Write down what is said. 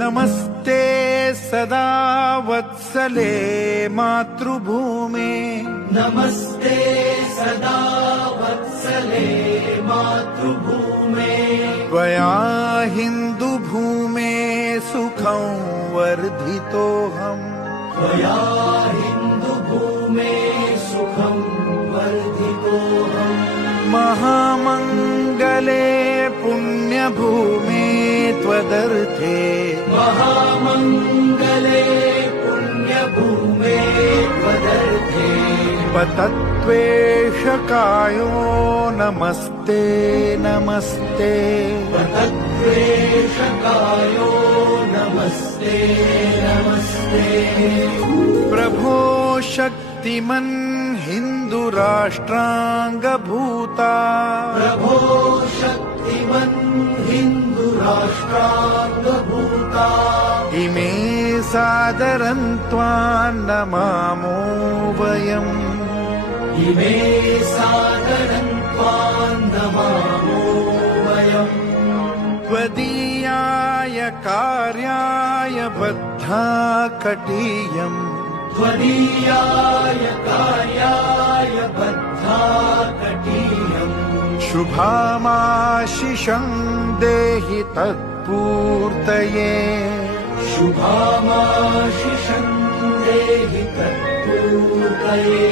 नमस्ते सदा वत्सले मातृभूमे नमस्ते सदा वत्सले मातृभूमे त्वया हिन्दुभूमे सुखं वर्धितोऽहम् त्वया हिन्दुभूमे सुखं वर्धितोऽहम् महामङ्गले पुण्यभूमे त्वदर्थे महामङ्गले पुण्यभूमे त्वदर्थे पतत्वेषकायो नमस्ते नमस्ते पतत्वेषकायो नमस्ते नमस्ते प्रभो शक्तिमन् हिन्दुराष्ट्राङ्गभूता प्रभो शक्तिमन् हिन्दुराष्ट्राङ्गभूता इमे सादरं त्वां नमामो वयम् इमे सादरं त्वां नमामो वयम् त्वदीयाय कार्याय बद्धा कटीयम् त्वदीयाय कार्याय बद्धा कटीयम् शुभामाशिषं देहि तत्पूर्तये शुभामाशिषं देहि तत्पूर्तये